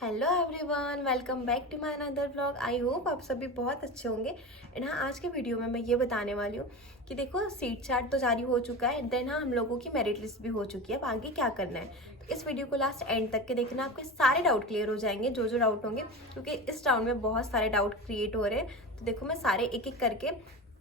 Hello everyone, welcome back to my another vlog. I hope आप सभी बहुत अच्छे होंगे। एंड हाँ, आज के वीडियो में मैं ये बताने वाली हूँ कि देखो सीट चार्ट तो जारी हो चुका है। देन हाँ, हम लोगों की मेरिट लिस्ट भी हो चुकी है। अब आगे क्या करना है, तो इस वीडियो को लास्ट एंड तक के देखना। आपके सारे डाउट क्लियर हो जाएंगे, जो जो डाउट होंगे, क्योंकि इस राउंड में बहुत सारे डाउट क्रिएट हो रहे हैं। तो देखो मैं सारे एक एक करके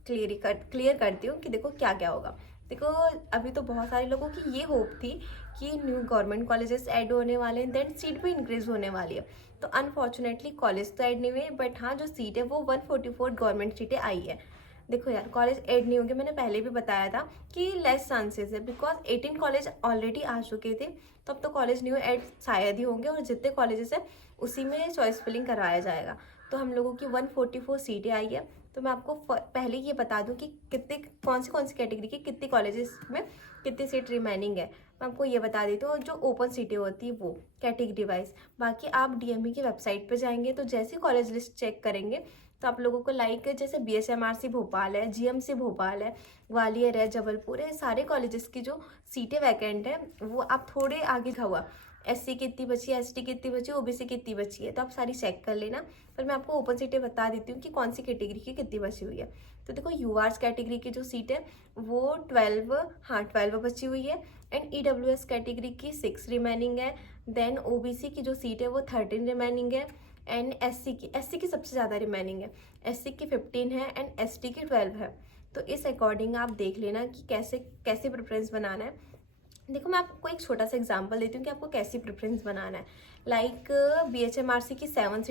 क्लियर करती हूँ कि देखो क्या क्या होगा। देखो अभी तो बहुत सारे लोगों की ये होप थी कि न्यू गवर्नमेंट कॉलेजेस ऐड होने वाले हैं, देन सीट भी इंक्रीज होने वाली है। तो अनफॉर्चुनेटली कॉलेज तो ऐड नहीं हुए, बट हाँ जो सीट है वो 144 गवर्नमेंट सीटें आई है। देखो यार, कॉलेज ऐड नहीं होंगे, मैंने पहले भी बताया था कि लेस चांसेस है, बिकॉज 18 कॉलेज ऑलरेडी आ चुके थे। तो अब तो कॉलेज न्यू ऐड शायद ही होंगे, और जितने कॉलेजेस है उसी में चॉइस फिलिंग करवाया जाएगा। तो हम लोगों की 144 सीटें आई है। तो मैं आपको पहले ये बता दूं कि कितने कौन सी कैटेगरी की कितनी कॉलेजेस में कितनी सीट रिमेनिंग है। मैं आपको ये बता देती हूँ, और जो ओपन सीटें होती है वो कैटेगरी वाइज। बाकी आप डीएमई की वेबसाइट पे जाएंगे तो जैसे कॉलेज लिस्ट चेक करेंगे तो आप लोगों को लाइक जैसे बीएचएमआरसी भोपाल है, जीएमसी भोपाल है, ग्वालियर है, जबलपुर है, सारे कॉलेजेस की जो सीटें वैकेंट है वो आप थोड़े आगे का हुआ एससी कितनी बची है, एसटी कितनी बची है, ओबीसी कितनी बची है, तो आप सारी चेक कर लेना। पर मैं आपको ओपन सीटें बता देती हूँ कि कौन सी कैटेगरी की कितनी बची हुई है। तो देखो यूआर्स कैटेगरी की जो सीट है वो 12 बची हुई है। एंड ईडब्ल्यूएस कैटेगरी की 6 रिमेनिंग है। देन ओबीसी की जो सीट है वो 13 रिमेनिंग है। एंड एससी की सबसे ज़्यादा रिमेनिंग है, एससी की 15 है एंड एसटी की 12 है। तो इस अकॉर्डिंग आप देख लेना कि कैसे कैसे प्रेफरेंस बनाना है। देखो मैं आपको एक छोटा सा एग्जांपल देती हूँ कि आपको कैसी प्रेफरेंस बनाना है। लाइक बीएचएमआरसी की 7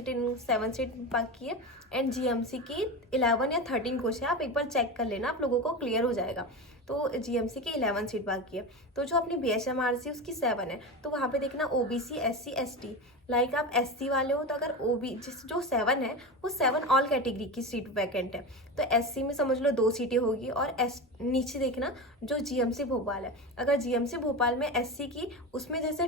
सीट बाकी है, एंड जीएमसी की 11 या 13 कुछ है। आप एक बार चेक कर लेना, आप लोगों को क्लियर हो जाएगा। तो जीएमसी की 11 सीट बाकी है। तो जो अपनी बीएचएमआरसी उसकी 7 है, तो वहाँ पे देखना ओबीसी एससी एसटी। लाइक आप एससी वाले हो तो अगर ओबी जिस जो 7 है वो 7 ऑल कैटेगरी की सीट वैकेंट है। तो एससी में समझ लो 2 सीटें होगी। और एस नीचे देखना जो जीएमसी भोपाल है, अगर जीएमसी भोपाल में एससी की उसमें जैसे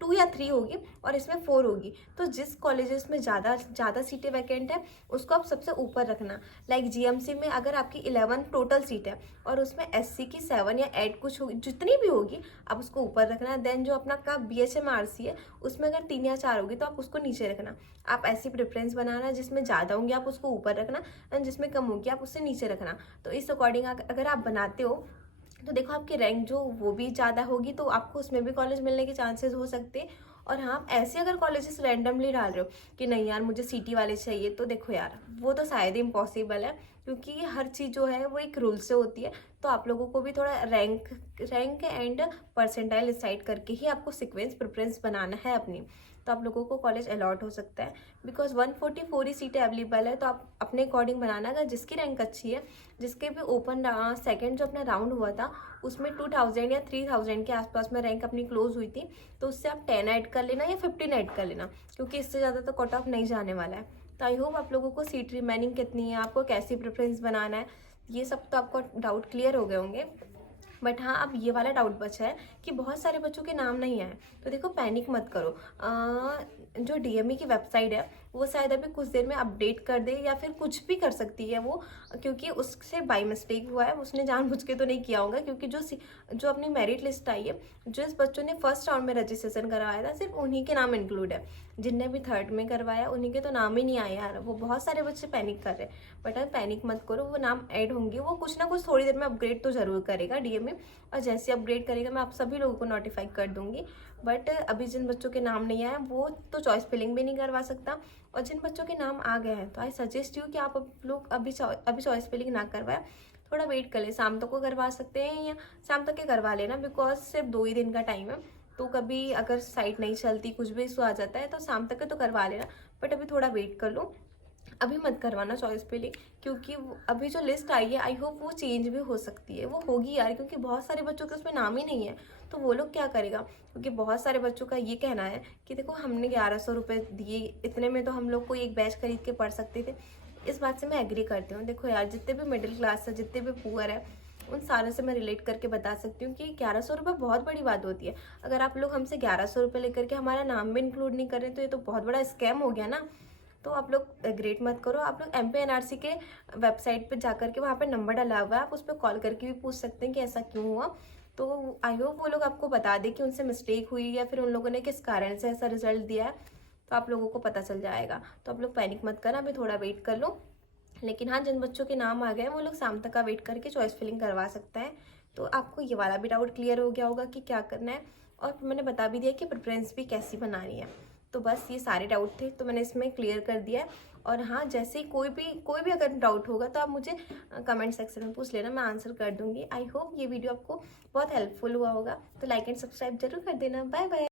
2 या 3 होगी और इसमें 4 होगी, तो जिस कॉलेजेस में ज़्यादा सीटें वैकेंट है उसको आप सबसे ऊपर रखना। लाइक जीएमसी में अगर आपकी 11 टोटल सीट है और उसमें एससी की 7 या 8 कुछ होगी, जितनी भी होगी आप उसको ऊपर रखना। देन जो अपना का बीएचएमआरसी है उसमें अगर 3 या 4 होगी तो आप उसको नीचे रखना। आप ऐसी प्रेफरेंस बनाना, जिसमें ज़्यादा होंगी आप उसको ऊपर रखना, एंड जिसमें कम होगी आप उससे नीचे रखना। तो इस अकॉर्डिंग अगर आप बनाते हो तो देखो आपकी रैंक जो वो भी ज़्यादा होगी, तो आपको उसमें भी कॉलेज मिलने के चांसेस हो सकते हैं। और हाँ, ऐसे अगर कॉलेजेस रैंडमली डाल रहे हो कि नहीं यार मुझे सीटी वाले चाहिए, तो देखो यार वो तो शायद ही इम्पॉसिबल है, क्योंकि हर चीज़ जो है वो एक रूल से होती है। तो आप लोगों को भी थोड़ा रैंक एंड परसेंटाइल डिसाइड करके ही आपको सिक्वेंस प्रेफरेंस बनाना है अपनी। तो आप लोगों को कॉलेज अलॉट हो सकता है, बिकॉज 144 ही सीटें अवेलेबल है। तो आप अपने अकॉर्डिंग बनाना, अगर जिसकी रैंक अच्छी है, जिसके भी ओपन सेकंड जो अपना राउंड हुआ था उसमें 2000 या 3000 के आसपास में रैंक अपनी क्लोज हुई थी, तो उससे आप 10 ऐड कर लेना या 15 ऐड कर लेना, क्योंकि इससे ज़्यादा तो कट ऑफ नहीं जाने वाला है। तो आई होप आप लोगों को सीट रिमेनिंग कितनी है, आपको कैसी प्रेफरेंस बनाना है, ये सब तो आपको डाउट क्लियर हो गए होंगे। बट हाँ, अब ये वाला डाउट बचा है कि बहुत सारे बच्चों के नाम नहीं आए। तो देखो पैनिक मत करो। जो डीएमई की वेबसाइट है वो शायद अभी कुछ देर में अपडेट कर दे, या फिर कुछ भी कर सकती है वो, क्योंकि उससे बाई मिस्टेक हुआ है, उसने जानबूझ के तो नहीं किया होगा। क्योंकि जो अपनी मेरिट लिस्ट आई है, जिस बच्चों ने फर्स्ट राउंड में रजिस्ट्रेशन करवाया था सिर्फ उन्हीं के नाम इंक्लूड है। जिनने भी थर्ड में करवाया उन्हीं के तो नाम ही नहीं आए यार। वो बहुत सारे बच्चे पैनिक कर रहे हैं, बट अब पैनिक मत करो, वो नाम ऐड होंगे। वो कुछ ना कुछ थोड़ी देर में अपग्रेड तो जरूर करेगा डीएमई, और जैसे अपग्रेड करेगा मैं आप सभी लोगों को नोटिफाई कर दूंगी। बट अभी जिन बच्चों के नाम नहीं आए वो तो चॉइस फिलिंग भी नहीं करवा सकता। और जिन बच्चों के नाम आ गए हैं तो आई सजेस्ट यू कि आप लोग अभी चॉइस फिलिंग ना करवाएं, थोड़ा वेट कर ले। शाम तक को करवा सकते हैं, या शाम तक के करवा लेना, बिकॉज सिर्फ 2 ही दिन का टाइम है। तो कभी अगर साइट नहीं चलती, कुछ भी इशू आ जाता है, तो शाम तक के तो करवा लेना। बट अभी थोड़ा वेट कर लो, अभी मत करवाना चॉइस फिलिंग, क्योंकि अभी जो लिस्ट आई है आई होप वो चेंज भी हो सकती है। वो होगी यार, क्योंकि बहुत सारे बच्चों के उसमें नाम ही नहीं है। तो वो लोग क्या करेगा, क्योंकि बहुत सारे बच्चों का ये कहना है कि देखो हमने 1100 रुपये दिए, इतने में तो हम लोग को एक बैच खरीद के पढ़ सकते थे। इस बात से मैं एग्री करती हूँ। देखो यार, जितने भी मिडिल क्लास है, जितने भी पुअर है, उन सारे से मैं रिलेट करके बता सकती हूँ कि 1100 रुपये बहुत बड़ी बात होती है। अगर आप लोग हमसे 1100 रुपये लेकर के हमारा नाम भी इंक्लूड नहीं कर रहे, तो ये तो बहुत बड़ा स्कैम हो गया ना। तो आप लोग ग्रेट मत करो। आप लोग एमपीएनआरसी के वेबसाइट पे जाकर के वहाँ पे नंबर डाला हुआ है, आप उस पर कॉल करके भी पूछ सकते हैं कि ऐसा क्यों हुआ। तो आई होप वो लोग आपको बता दें कि उनसे मिस्टेक हुई, या फिर उन लोगों ने किस कारण से ऐसा रिजल्ट दिया है। तो आप लोगों को पता चल जाएगा। तो आप लोग पैनिक मत करना, अभी थोड़ा वेट कर लो। लेकिन हाँ, जिन बच्चों के नाम आ गए हैं वो लोग शाम तक का वेट करके चॉइस फिलिंग करवा सकते हैं। तो आपको ये वाला भी डाउट क्लियर हो गया होगा कि क्या करना है, और मैंने बता भी दिया कि प्रेफरेंस भी कैसी बनानी है। तो बस ये सारे डाउट थे, तो मैंने इसमें क्लियर कर दिया है। और हाँ, जैसे ही कोई भी अगर डाउट होगा तो आप मुझे कमेंट सेक्शन में पूछ लेना, मैं आंसर कर दूंगी। आई होप ये वीडियो आपको बहुत हेल्पफुल हुआ होगा। तो लाइक एंड सब्सक्राइब जरूर कर देना। Bye bye.